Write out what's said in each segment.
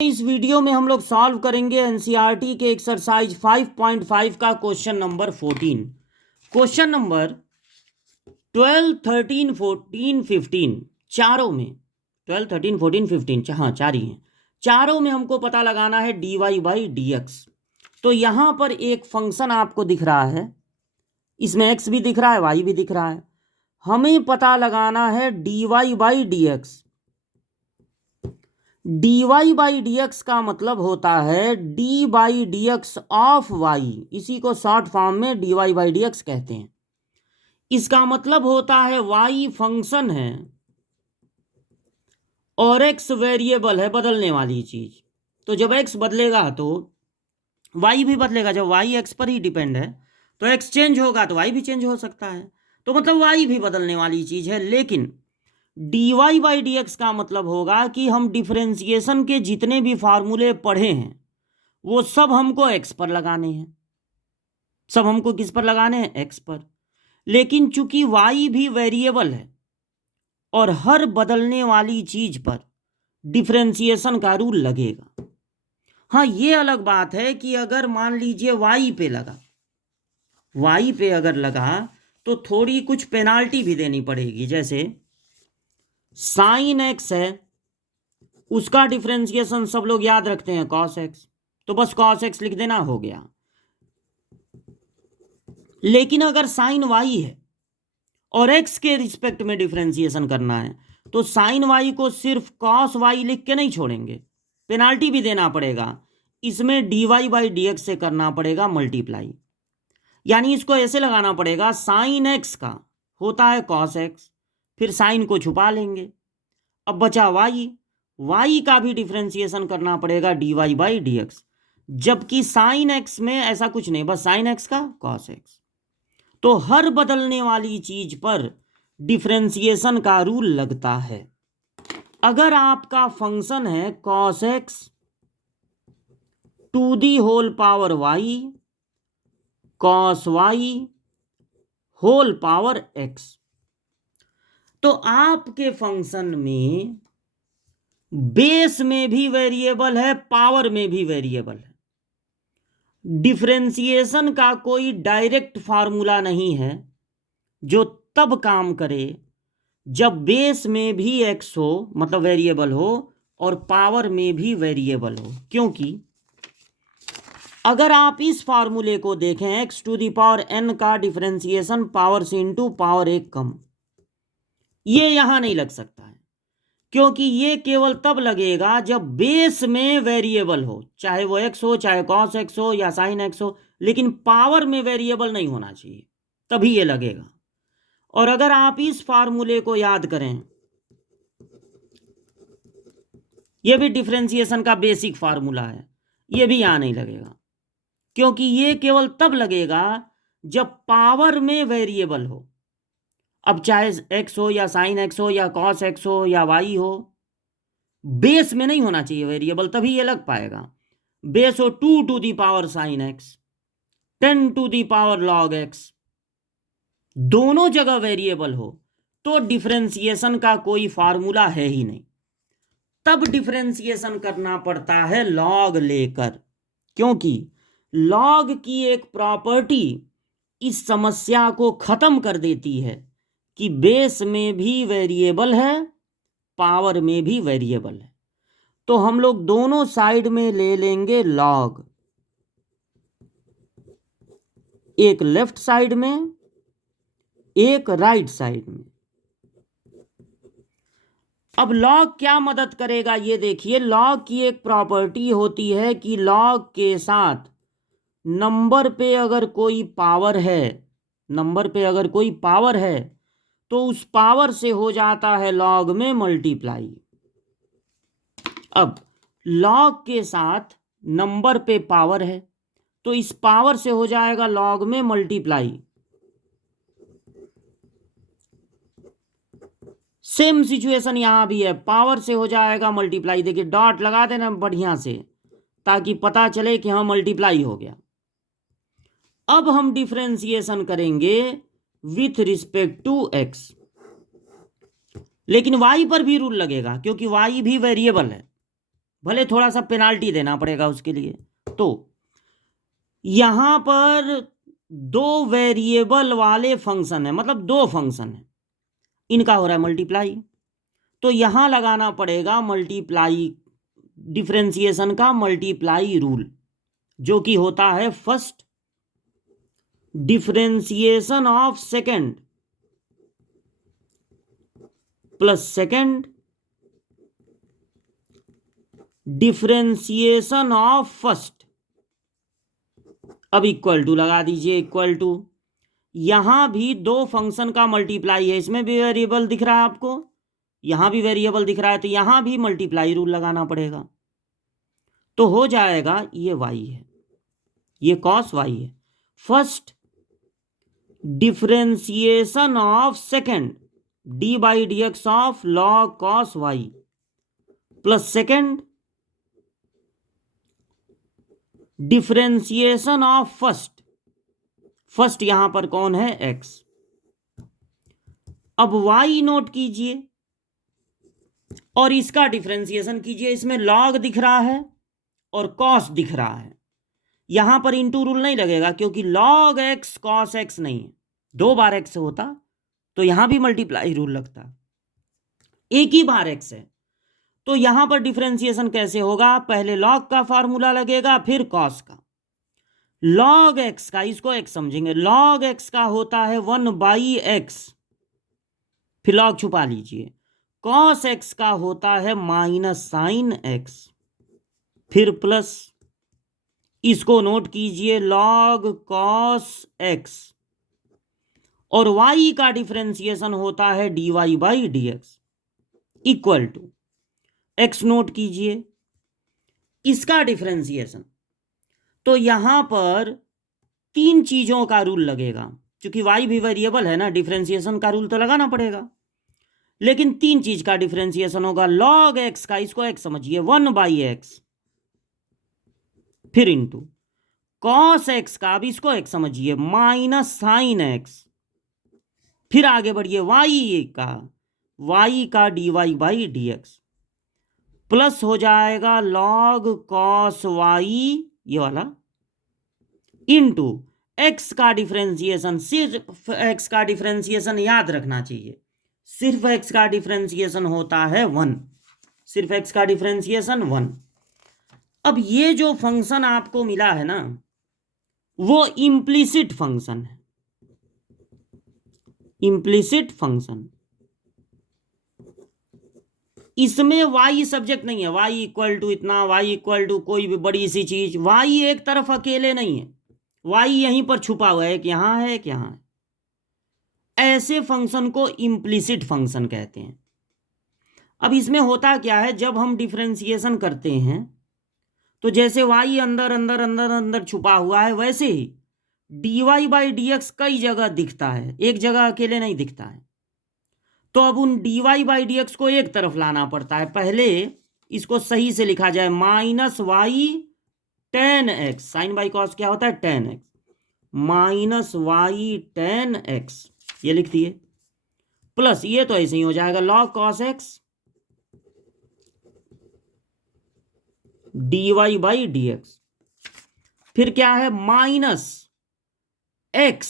इस वीडियो में हम लोग सॉल्व करेंगे एनसीईआरटी के एक्सरसाइज 5.5 का क्वेश्चन नंबर 14। क्वेश्चन नंबर 12, 13, 14, 15 चारों में 12, 13, 14, 15 हाँ चार ही हैं। चारों में हमको पता लगाना है dy बाई डी एक्स। तो यहां पर एक फंक्शन आपको दिख रहा है, इसमें x भी दिख रहा है y भी दिख रहा है। हमें पता लगाना है dy by D X. dy by D X का मतलब होता है d by D X of Y, इसी को शॉर्ट फॉर्म में dy बाई डी एक्स कहते हैं। इसका मतलब होता है y फंक्शन है और x वेरिएबल है, बदलने वाली चीज। तो जब x बदलेगा तो y भी बदलेगा। जब y x पर ही डिपेंड है तो x चेंज होगा तो y भी चेंज हो सकता है। तो मतलब y भी बदलने वाली चीज है। लेकिन dy बाई डी एक्स का मतलब होगा कि हम डिफरेंशिएशन के जितने भी फार्मूले पढ़े हैं वो सब हमको x पर लगाने हैं। सब हमको किस पर लगाने हैं? x पर। लेकिन चूंकि y भी वेरिएबल है और हर बदलने वाली चीज पर डिफरेंशिएशन का रूल लगेगा। हाँ, ये अलग बात है कि अगर मान लीजिए y पे लगा, y पे अगर लगा तो थोड़ी कुछ पेनाल्टी भी देनी पड़ेगी। जैसे साइन x है, उसका डिफरेंशिएशन सब लोग याद रखते हैं cos x, तो बस cos x लिख देना, हो गया। लेकिन अगर साइन y है और x के रिस्पेक्ट में डिफरेंशिएशन करना है तो साइन y को सिर्फ cos y लिख के नहीं छोड़ेंगे, पेनाल्टी भी देना पड़ेगा। इसमें dy बाई डी एक्स से करना पड़ेगा मल्टीप्लाई। यानी इसको ऐसे लगाना पड़ेगा, साइन x का होता है cos x, फिर साइन को छुपा लेंगे, अब बचा y का भी डिफरेंशिएशन करना पड़ेगा dy बाई डी एक्स। जबकि साइन x में ऐसा कुछ नहीं, बस साइन x का cos x। तो हर बदलने वाली चीज पर डिफरेंशिएशन का रूल लगता है। अगर आपका फंक्शन है cos x to the whole power y cos y whole power x, तो आपके फंक्शन में बेस में भी वेरिएबल है, पावर में भी वेरिएबल है। डिफरेंशिएशन का कोई डायरेक्ट फार्मूला नहीं है जो तब काम करे जब बेस में भी x हो, मतलब वेरिएबल हो, और पावर में भी वेरिएबल हो। क्योंकि अगर आप इस फार्मूले को देखें, x to the power n का डिफरेंशिएशन पावर से इंटू पावर एक कम, ये यहां नहीं लग सकता है। क्योंकि ये केवल तब लगेगा जब बेस में वेरिएबल हो, चाहे वो x हो, चाहे cos x हो या sin x हो, लेकिन पावर में वेरिएबल नहीं होना चाहिए, तभी ये लगेगा। और अगर आप इस फार्मूले को याद करें, ये भी डिफरेंशिएशन का बेसिक फार्मूला है, ये भी यहां नहीं लगेगा। क्योंकि ये केवल तब लगेगा जब पावर में वेरिएबल हो। अब चाहे x हो या sin x हो या cos x हो या y हो, बेस में नहीं होना चाहिए वेरिएबल, तभी ये लग पाएगा। बेस हो 2 to the power sin x, 10 to the power log x, दोनों जगह वेरिएबल हो तो डिफरेंशिएशन का कोई फार्मूला है ही नहीं। तब डिफरेंशिएशन करना पड़ता है लॉग लेकर, क्योंकि लॉग की एक प्रॉपर्टी इस समस्या को खत्म कर देती है कि बेस में भी वेरिएबल है, पावर में भी वेरिएबल है। तो हम लोग दोनों साइड में ले लेंगे लॉग, एक लेफ्ट साइड में, एक राइट साइड में। अब लॉग क्या मदद करेगा ये देखिए। लॉग की एक प्रॉपर्टी होती है कि लॉग के साथ नंबर पे अगर कोई पावर है, नंबर पे अगर कोई पावर है तो उस पावर से हो जाता है लॉग में मल्टीप्लाई। अब लॉग के साथ नंबर पे पावर है तो इस पावर से हो जाएगा लॉग में मल्टीप्लाई। सेम सिचुएशन यहां भी है, पावर से हो जाएगा मल्टीप्लाई। देखिए डॉट लगा देना बढ़िया से ताकि पता चले कि हाँ मल्टीप्लाई हो गया। अब हम डिफरेंशिएशन करेंगे विथ रिस्पेक्ट टू x, लेकिन y पर भी रूल लगेगा क्योंकि y भी वेरिएबल है। भले थोड़ा सा पेनाल्टी देना पड़ेगा उसके लिए। तो यहां पर दो वेरिएबल वाले फंक्शन है, मतलब दो फंक्शन है, इनका हो रहा है मल्टीप्लाई। तो यहां लगाना पड़ेगा मल्टीप्लाई, डिफरेंशिएशन का मल्टीप्लाई रूल, जो कि होता है first differentiation of second plus second differentiation of first. अब इक्वल टू लगा दीजिए, इक्वल टू, यहां भी दो फंक्शन का मल्टीप्लाई है, इसमें भी वेरिएबल दिख रहा है आपको, यहां भी वेरिएबल दिख रहा है, तो यहां भी मल्टीप्लाई रूल लगाना पड़ेगा। तो हो जाएगा, ये y है, ये cos y है, first differentiation of second D by D X of log cos y plus second differentiation of first, first यहां पर कौन है, x। अब y नोट कीजिए और इसका डिफरेंशिएशन कीजिए, इसमें log दिख रहा है और cos दिख रहा है, यहां पर इंटू रूल नहीं लगेगा क्योंकि log x cos x नहीं है, दो बार x होता तो यहां भी मल्टीप्लाई रूल लगता, एक ही बार x है। तो यहां पर डिफरेंशिएशन कैसे होगा, पहले log का फार्मूला लगेगा फिर cos का। log x का, इसको x समझेंगे, log x का होता है 1/x, फिर log छुपा लीजिए, cos x का होता है माइनस साइन x, फिर प्लस, इसको नोट कीजिए log cos x, और y का डिफरेंशिएशन होता है dy by D X equal to x note कीजिए, इसका डिफरेंशिएशन। तो यहां पर तीन चीजों का रूल लगेगा, क्योंकि y भी वेरिएबल है ना, डिफरेंशिएशन का रूल तो लगाना पड़ेगा, लेकिन तीन चीज का डिफरेंशिएशन होगा। log x का, इसको x समझिए, 1/x, फिर इंटू cos x का, अब इसको x समझिए, माइनस साइन x, फिर आगे बढ़िए y का dy by D X, plus हो जाएगा log cos y, ये वाला, इंटू x का डिफरेंशिएशन, सिर्फ x का डिफरेंशिएशन याद रखना चाहिए, सिर्फ x का डिफरेंशिएशन होता है 1, सिर्फ x का डिफरेंशिएशन 1। अब ये जो फंक्शन आपको मिला है ना, वो इम्प्लिसिट फंक्शन है, इम्प्लिसिट फंक्शन, इसमें y सब्जेक्ट नहीं है, y इक्वल टू इतना, y इक्वल टू कोई भी बड़ी सी चीज, y एक तरफ अकेले नहीं है, y यहीं पर छुपा हुआ है, एक यहां है, एक यहां है। ऐसे फंक्शन को इम्प्लिसिट फंक्शन कहते हैं। अब इसमें होता क्या है, जब हम डिफरेंशिएशन करते हैं तो जैसे y अंदर अंदर अंदर अंदर छुपा हुआ है, वैसे ही dy बाई डी एक्स कई जगह दिखता है, एक जगह अकेले नहीं दिखता है। तो अब उन dy बाई डी एक्स को एक तरफ लाना पड़ता है, पहले इसको सही से लिखा जाए, minus Y tan X, sine by cos क्या होता है, tan X, minus Y tan X, ये लिख दिए, प्लस ये तो ऐसे ही हो जाएगा log cos x dy by D X, फिर क्या है, माइनस x,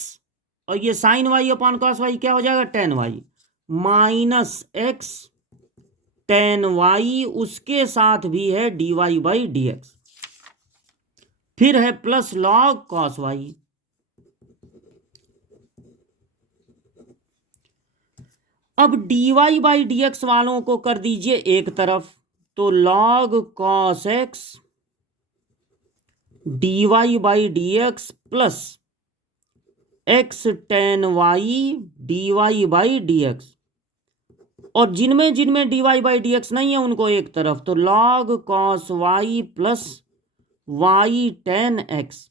और ये sine Y upon cos Y क्या हो जाएगा, tan Y, minus X tan Y, उसके साथ भी है dy बाई डी एक्स, फिर है प्लस log cos y। अब dy बाई डी एक्स वालों को कर दीजिए एक तरफ, तो log cos x dy by D X plus x tan Y dy by D X, और जिनमें जिनमें dy बाई डी एक्स नहीं है उनको एक तरफ, तो log cos y plus y ten x.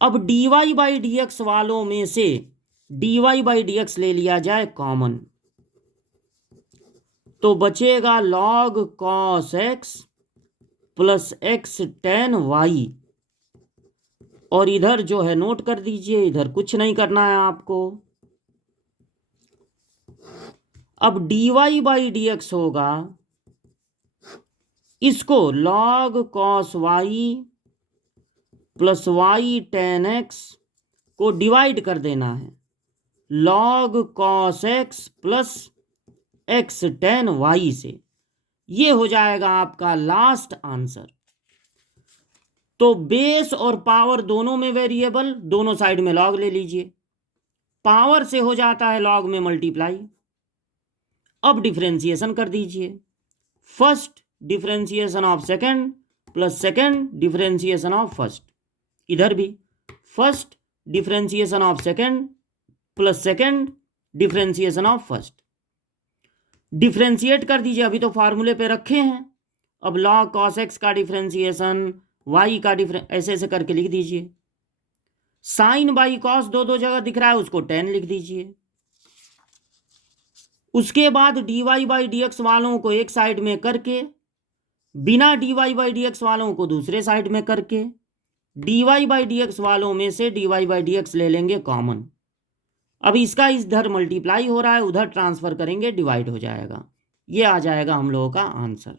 अब dy बाई डी एक्स वालों में से dy बाई डी एक्स ले लिया जाए कॉमन, तो बचेगा log cos x plus x ten y, और इधर जो है नोट कर दीजिए, इधर कुछ नहीं करना है आपको। अब dy बाई डी एक्स होगा इसको log cos y plus y tan x को डिवाइड कर देना है log cos x plus x tan y से। ये हो जाएगा आपका लास्ट आंसर। तो बेस और पावर दोनों में वेरिएबल, दोनों साइड में लॉग ले लीजिए, पावर से हो जाता है लॉग में मल्टीप्लाई। अब डिफरेंशिएशन कर दीजिए, first differentiation of second plus second differentiation of first, इधर भी first differentiation of second plus second differentiation of first. Differentiate कर दीजिए, अभी तो फार्मूले पे रखे हैं। अब log cos x का डिफरेंशिएशन, y का ऐसे ऐसे करके लिख दीजिए। साइन बाई कॉस दो जगह दिख रहा है, उसको tan लिख दीजिए। उसके बाद dy बाई dx वालों को एक साइड में करके, बिना dy बाई dx वालों को दूसरे साइड में करके, dy बाई dx वालों में से dy बाई dx ले लेंगे कॉमन। अब इसका इधर मल्टीप्लाई हो रहा है, उधर ट्रांसफर करेंगे, डिवाइड हो जाएगा। ये आ जाएगा हम लोगों का आंसर।